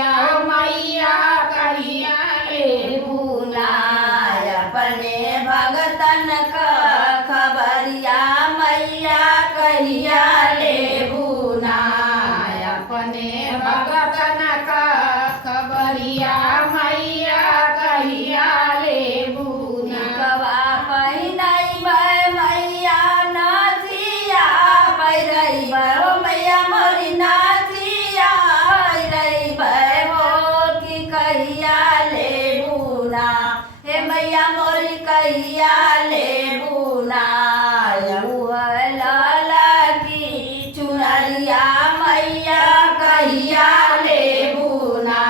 चुनरिया मैया कहिया लेबुना अपने भगतन का खबरिया मैया कहिया लेबुना अपने भगतन का खबरिया मैया कहिया लेबुना कवा पहिनैबै मैया नाथिया पहिरैबै हो मैया मोरी नाथिया पहिरैबै हो कि कहिया लेबुना हे मैया मोरी कहिया लेबुना लाला की चुनरिया मैया कहिया लेबुना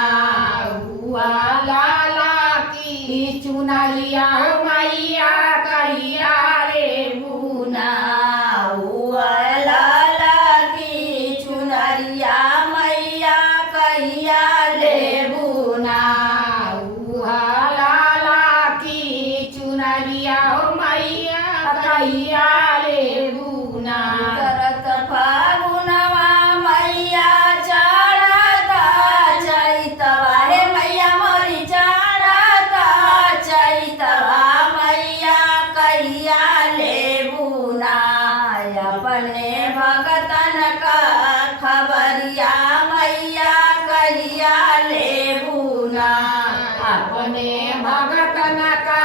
लाला की चुनरिया मैया कहिया लेबुना लाला की चुनरिया मैया कहिया लेबुना लाला की चुनरिया मैया कहिया लेबुना करत फागुनवा मैया चढ़ता चैतवा हे मैया मोरी चढ़ता चैतवा मैया कहिया लेबुना अपने भगतन का खबरिया मैया कहिया लेबुना अपने भगतन का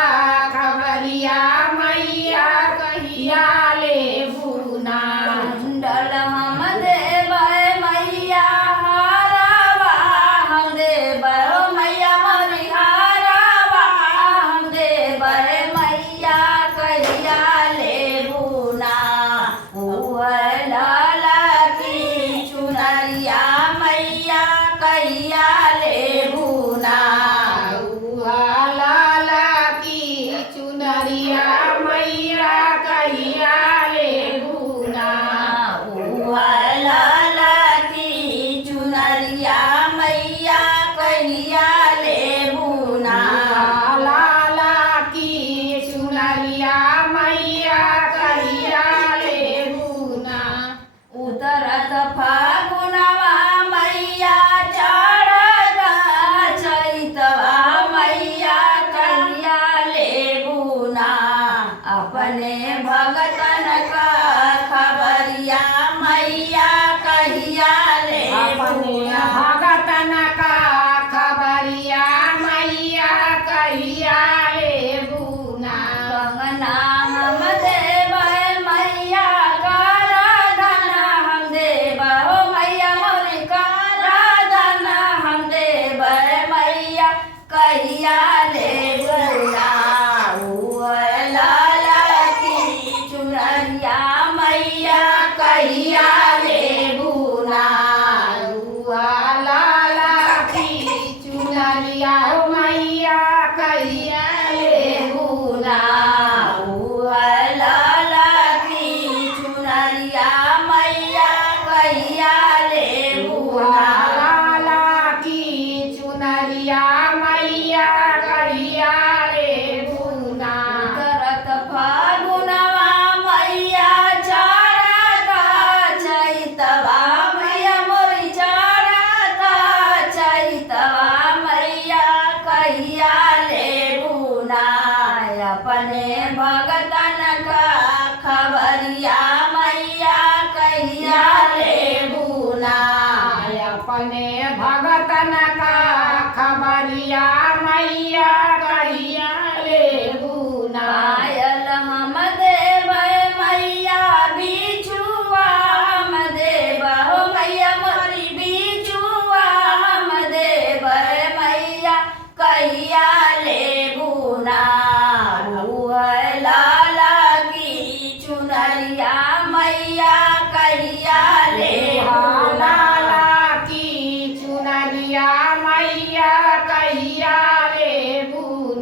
खबरिया मैया कहिया लेबुना कुंडल हम देबै मैया हारवा हम देबै हो मैया मोरी हारवा हम देबै मैया कहिया लेबुना लाला की चुनरिया मैया कहिया लेबुना लाला की चुनरिया मैया कहिया लेबुना लाला की चुनरिया मैया कहिया लेबुना लाला की चुनरिया मैया कहिया लेबुना उतरत फागुनवा मैया चढ़ता चैतवा मैया कहिया लेबुना अपने भगतन का खबरिया मैया कहिया अपने लेबुना भगतन का खबरिया मैया कहिया लेबुना कंगना हम देबै मैया कराधन हम देबै हो मैया मोरी कराधन हम देबै मैया कहिया लेबुना लाला की चुनरिया मैया कहिया लेबुना लाला की चुनरिया मैया कहिया लेबुना लाला की चुनरिया मैया कहिया लेबुना लाला की चुनरिया मैया कहिया लेबुना करत फागुनवा मैया चढ़ता चैतवा मैया मोरी चढ़ता चैतवा मैया कहिया लेबुना अपने भगतन का खबरिया मैया कहिया लेबुना अपने भगतन का खबरिया मैया कहिया लेबुना पायल हम देबै मैया बिछुआ हम देबै हो मैया मोरी बिछुआ हम देबै मैया कहिया लेबुना लाला की चुनरिया मैया कहिया लेबुना लाला की चुनरिया मैया कहिया लेबुना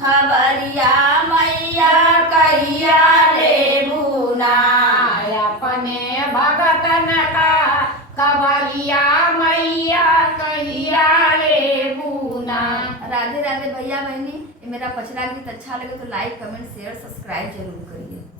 खबरिया मैया कहिया लेबुना अपने भगतन का खबरिया मैया कहिया लेबुना। राधे राधे भैया बहनी। मेरा पचरा गीत अच्छा लगे तो लाइक कमेंट शेयर सब्सक्राइब जरूर करिए।